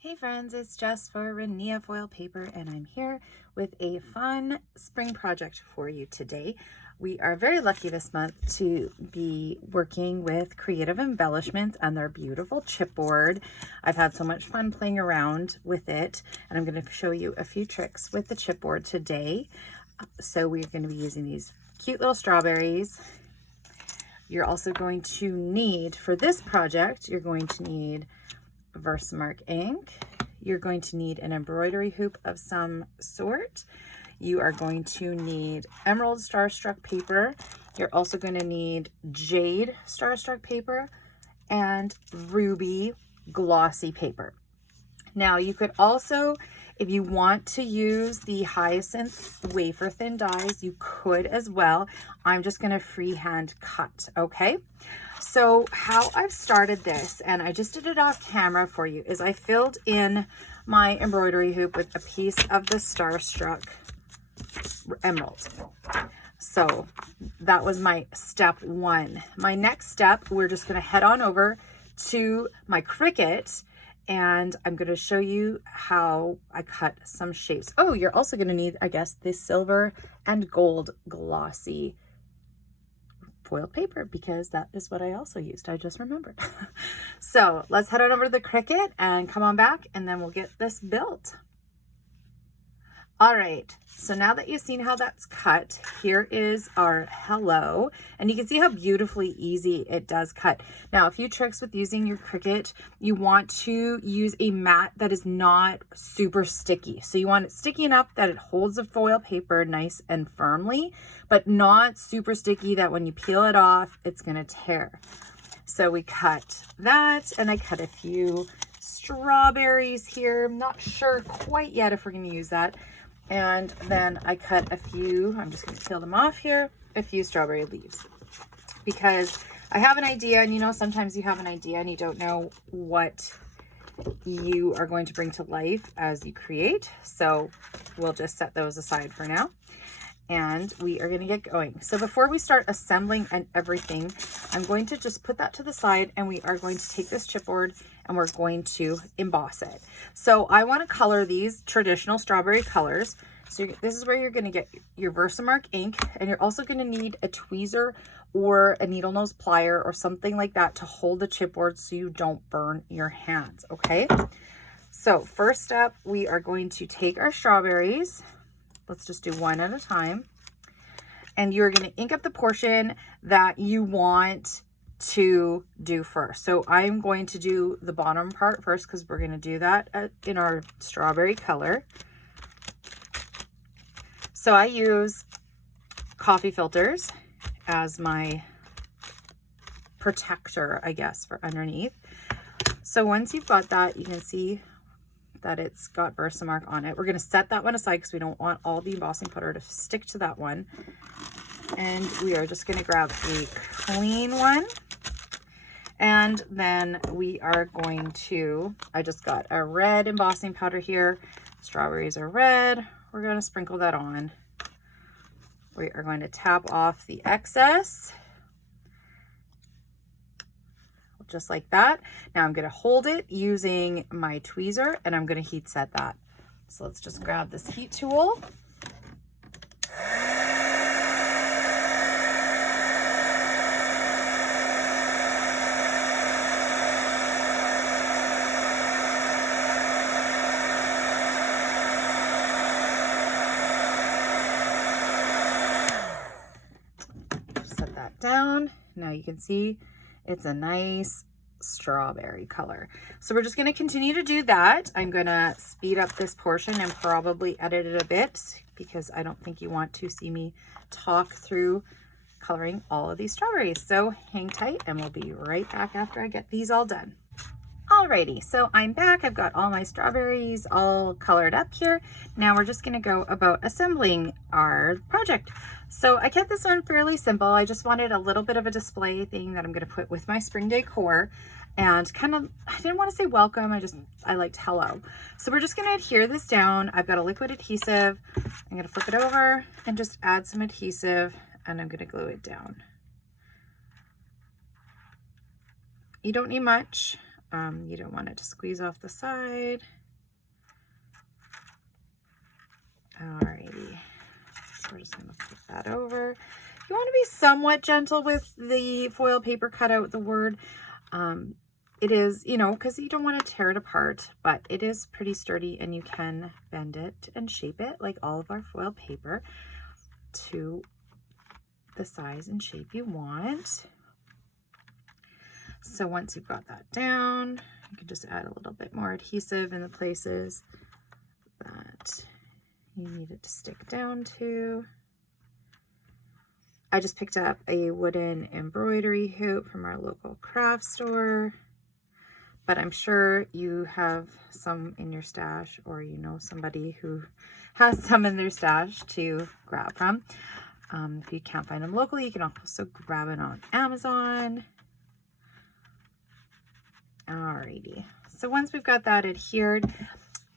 Hey friends, it's Jess for Rinea Foil Paper, and I'm here with a fun spring project for you today. We are very lucky this month to be working with Creative Embellishments and their beautiful chipboard. I've had so much fun playing around with it, and I'm going to show you a few tricks with the chipboard today. So we're going to be using these cute little strawberries. You're also going to need, for this project, you're going to need Versamark ink. You're going to need an embroidery hoop of some sort. You are going to need emerald starstruck paper. You're also going to need jade starstruck paper and ruby glossy paper. Now you could also, if you want to use the hyacinth wafer thin dies, you could as well. I'm just going to freehand cut, okay? So how I've started this, and I just did it off camera for you, is I filled in my embroidery hoop with a piece of the starstruck emerald. So that was my step one. My next step, we're just going to head on over to my Cricut, and I'm going to show you how I cut some shapes. Oh, you're also going to need, I guess, this silver and gold glossy foil paper, because that is what I also used. I just remembered. So let's head on over to the Cricut and come on back, and then we'll get this built. All right, so now that you've seen how that's cut, here is our hello, and you can see how beautifully easy it does cut. Now, a few tricks with using your Cricut: you want to use a mat that is not super sticky. So you want it sticky enough that it holds the foil paper nice and firmly, but not super sticky that when you peel it off, it's gonna tear. So we cut that, and I cut a few strawberries here. I'm not sure quite yet if we're gonna use that. And then I cut a few, I'm just going to peel them off here, a few strawberry leaves, because I have an idea, and you know, sometimes you have an idea and you don't know what you are going to bring to life as you create. So we'll just set those aside for now, and we are going to get going. So before we start assembling and everything, I'm going to just put that to the side, and we are going to take this chipboard and we're going to emboss it. So I want to color these traditional strawberry colors. So this is where you're going to get your Versamark ink, and you're also going to need a tweezer or a needle nose plier or something like that to hold the chipboard so you don't burn your hands, okay? So first step, we are going to take our strawberries. Let's just do one at a time. And you're going to ink up the portion that you want to do first. So I'm going to do the bottom part first, because we're going to do that in our strawberry color. So I use coffee filters as my protector, I guess, for underneath. So once you've got that, you can see that it's got Versamark on it. We're going to set that one aside because we don't want all the embossing powder to stick to that one. And we are just going to grab a clean one. And then we are going to, I just got a red embossing powder here. Strawberries are red. We're going to sprinkle that on. We are going to tap off the excess, just like that. Now I'm going to hold it using my tweezer, and I'm going to heat set that. So let's just grab this heat tool. Set that down. Now you can see it's a nice strawberry color. So we're just going to continue to do that. I'm going to speed up this portion and probably edit it a bit, because I don't think you want to see me talk through coloring all of these strawberries. So hang tight, and we'll be right back after I get these all done. Alrighty, so I'm back. I've got all my strawberries all colored up here. Now we're just gonna go about assembling our project. So I kept this one fairly simple. I just wanted a little bit of a display thing that I'm gonna put with my spring decor, and kind of, I didn't want to say welcome, I liked hello. So we're just gonna adhere this down. I've got a liquid adhesive. I'm gonna flip it over and just add some adhesive, and I'm gonna glue it down. You don't need much. You don't want it to squeeze off the side. Alrighty, so we're just going to flip that over. You want to be somewhat gentle with the foil paper, cut out the word. It is, you know, because you don't want to tear it apart, but it is pretty sturdy and you can bend it and shape it like all of our foil paper to the size and shape you want. So once you've got that down, you can just add a little bit more adhesive in the places that you need it to stick down to. I just picked up a wooden embroidery hoop from our local craft store, but I'm sure you have some in your stash, or you know somebody who has some in their stash to grab from. If you can't find them locally, you can also grab it on Amazon. Alrighty, so once we've got that adhered,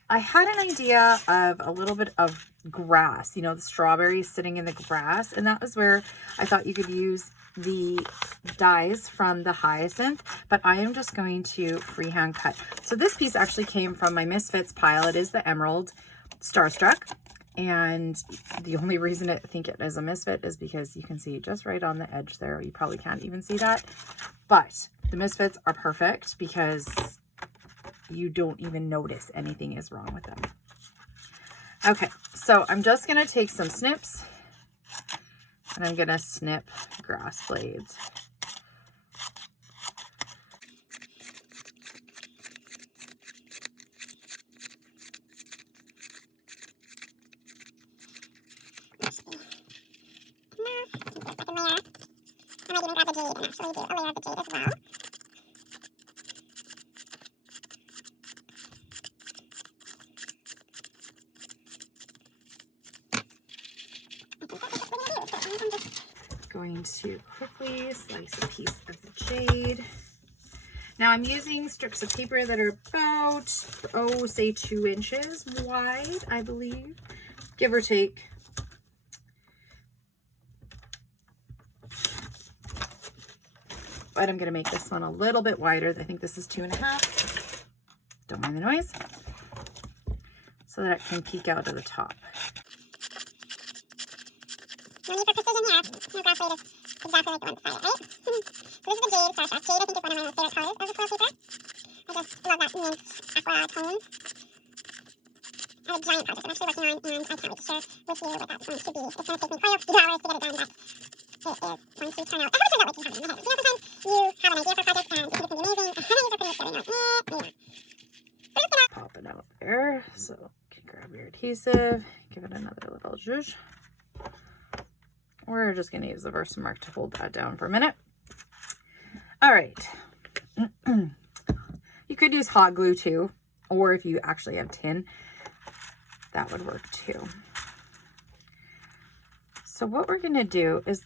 I had an idea of a little bit of grass, you know, the strawberries sitting in the grass, and that was where I thought you could use the dies from the hyacinth, but I am just going to freehand cut. So this piece actually came from my Misfits pile. It is the Emerald Starstruck, and the only reason I think it is a Misfit is because you can see just right on the edge there. You probably can't even see that, but the Misfits are perfect because you don't even notice anything is wrong with them. Okay, so I'm just going to take some snips and I'm going to snip grass blades. Going to quickly slice a piece of the jade. Now I'm using strips of paper that are about, say 2 inches wide, I believe, give or take. But I'm going to make this one a little bit wider. I think this is 2.5. Don't mind the noise. So that it can peek out of the top. No need for precision here. No grass blade is exactly like the one beside it, right? So this is the jade Starstruck. Jade, I think, is one of my most favorite colors of the foil paper. I just love that mint aqua tone. I have a giant project I'm actually working on, and I can't wait to share with you what that's going to be. It's going to take me quite a few hours to get it done, but it is going to turn out. I hope it turns out what you have in my head. You know, sometimes you have an idea for a project and you think it's going to be amazing, and then you start putting it together and you're like, yeah. Pop it out there. So you can grab your adhesive, give it another little zhuzh. We're just going to use the Versamark to hold that down for a minute. All right. You could use hot glue too, or if you actually have tin, that would work too. So what we're going to do is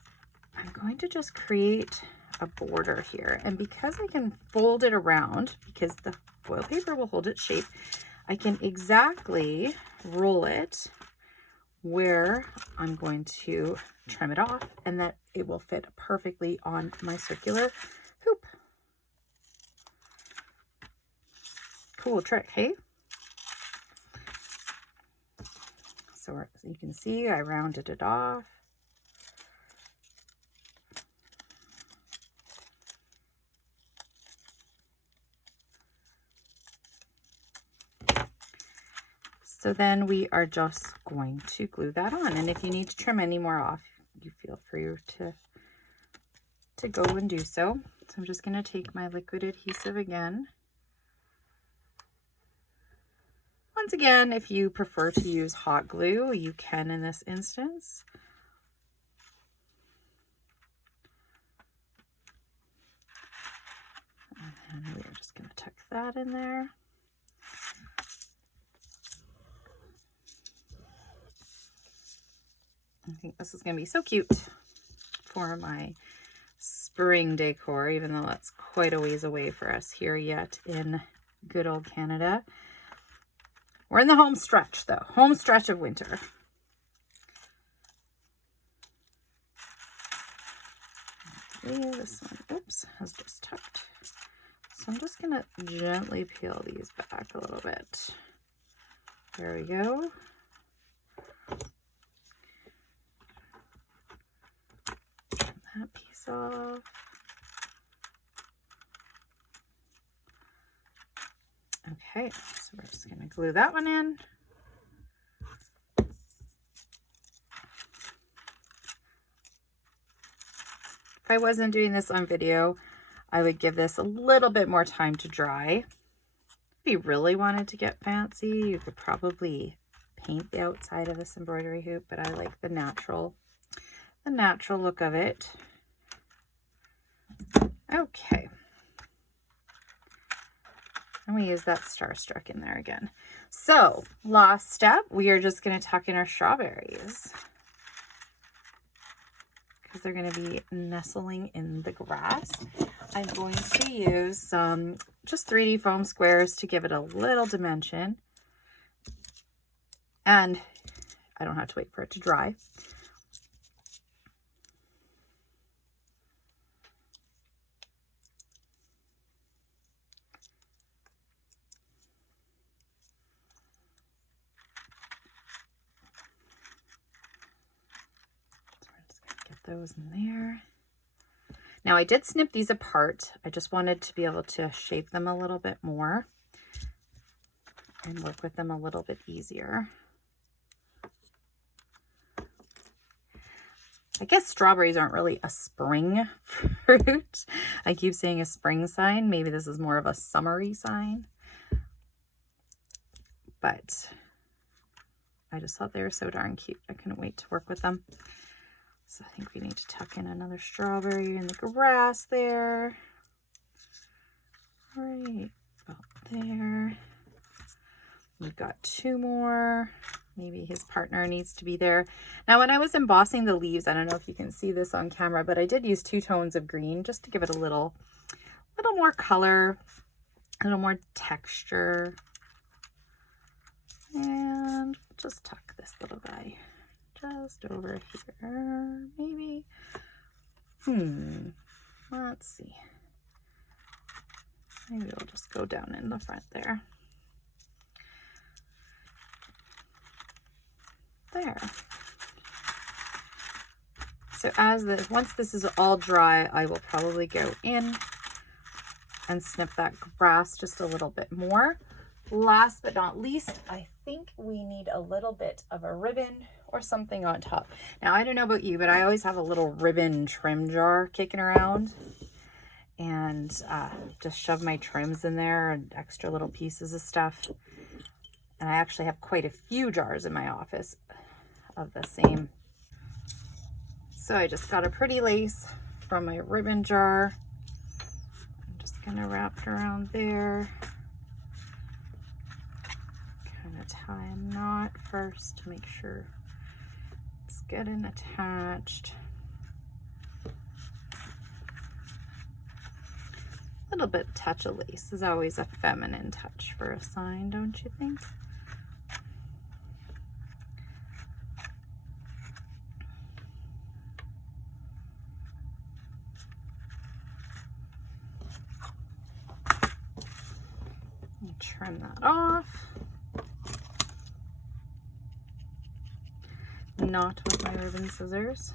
I'm going to just create a border here. And because I can fold it around, because the foil paper will hold its shape, I can exactly roll it where I'm going to trim it off, and that it will fit perfectly on my circular hoop. Cool trick, hey? So you can see I rounded it off. So then we are just going to glue that on. And if you need to trim any more off, you feel free to go and do so. So I'm just going to take my liquid adhesive again. Once again, if you prefer to use hot glue, you can in this instance. And we're just going to tuck that in there. I think this is going to be so cute for my spring decor, even though that's quite a ways away for us here yet in good old Canada. We're in the home stretch though, home stretch of winter. This one, oops, has just tucked. This So I'm just gonna gently peel these back a little bit. There we go. Trim that piece off. Okay, so we're just gonna glue that one in. If I wasn't doing this on video, I would give this a little bit more time to dry. If you really wanted to get fancy, you could probably paint the outside of this embroidery hoop, but I like the natural look of it. Okay. And we use that Starstruck in there again. So, last step, we are just going to tuck in our strawberries, because they're going to be nestling in the grass. I'm going to use some just 3D foam squares to give it a little dimension. And I don't have to wait for it to dry. So we're just going to get those in there. Now I did snip these apart. I just wanted to be able to shape them a little bit more and work with them a little bit easier. I guess strawberries aren't really a spring fruit. I keep saying a spring sign. Maybe this is more of a summery sign. But I just thought they were so darn cute. I couldn't wait to work with them. So I think we need to tuck in another strawberry in the grass there. Right about there. We've got 2 more. Maybe his partner needs to be there. Now, when I was embossing the leaves, I don't know if you can see this on camera, but I did use 2 tones of green just to give it a little more color, a little more texture. And just tuck this little guy just over here, maybe. Let's see. Maybe we'll just go down in the front there. There. So once this is all dry, I will probably go in and snip that grass just a little bit more. Last but not least, I think we need a little bit of a ribbon or something on top. Now, I don't know about you, but I always have a little ribbon trim jar kicking around, and just shove my trims in there and extra little pieces of stuff. And I actually have quite a few jars in my office of the same. So I just got a pretty lace from my ribbon jar. I'm just gonna wrap it around there. Kind of tie a knot first to make sure it's good and attached. A little bit touch of lace is always a feminine touch for a sign, don't you think? Trim that off. Not with my ribbon scissors.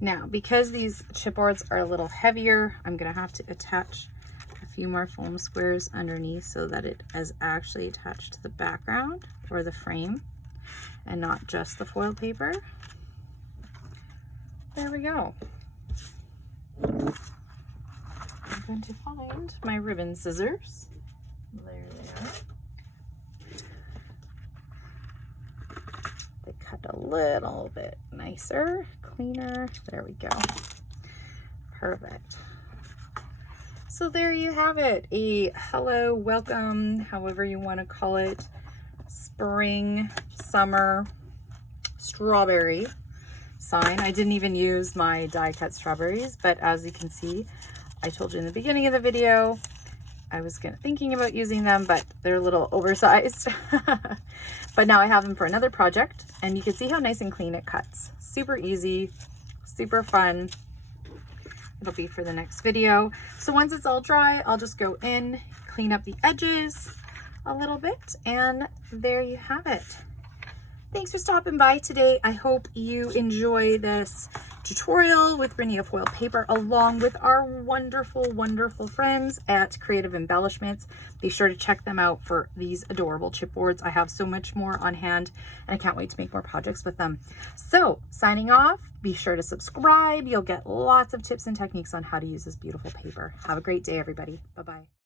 Now, because these chipboards are a little heavier, I'm going to have to attach a few more foam squares underneath so that it is actually attached to the background or the frame and not just the foil paper. There we go. I'm going to find my ribbon scissors. There they are. They cut a little bit nicer, cleaner. There we go. Perfect. So there you have it. A hello, welcome, however you want to call it, spring, summer, strawberry sign. I didn't even use my die cut strawberries, but as you can see, I told you in the beginning of the video, I was thinking about using them, but they're a little oversized. But now I have them for another project, and you can see how nice and clean it cuts. Super easy, super fun. It'll be for the next video. So once it's all dry, I'll just go in, clean up the edges a little bit, and there you have it. Thanks for stopping by today. I hope you enjoy this tutorial with Rinea foil paper along with our wonderful, wonderful friends at Creative Embellishments. Be sure to check them out for these adorable chipboards. I have so much more on hand and I can't wait to make more projects with them. So signing off, be sure to subscribe. You'll get lots of tips and techniques on how to use this beautiful paper. Have a great day, everybody. Bye-bye.